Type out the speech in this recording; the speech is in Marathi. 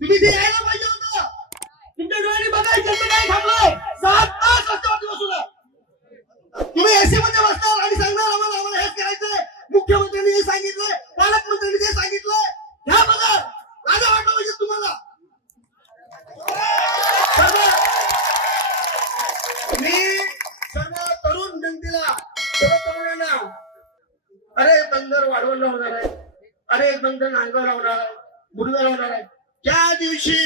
तुम्ही ते यायला पाहिजे होतं. तुमच्या डोळ्यांनी बघायचं काय थांबलंय 7 तास रस्त्यावरती बसून. तुम्ही एसी मध्ये बसणार आणि सांगणार आम्हाला आम्हाला हेच करायचंय. मुख्यमंत्र्यांनी हे सांगितलंय, पालकमंत्र्यांनी ते सांगितलंय. ह्या बघा राजा वाटलं पाहिजे तुम्हाला. मी सर्व तरुण जनतेला, सर्व तरुणांना अरे बंदर वाढवून लावणार आहे, अरे बंदर नांगर लावणार आहे, मुडगा लावणार आहे. त्या दिवशी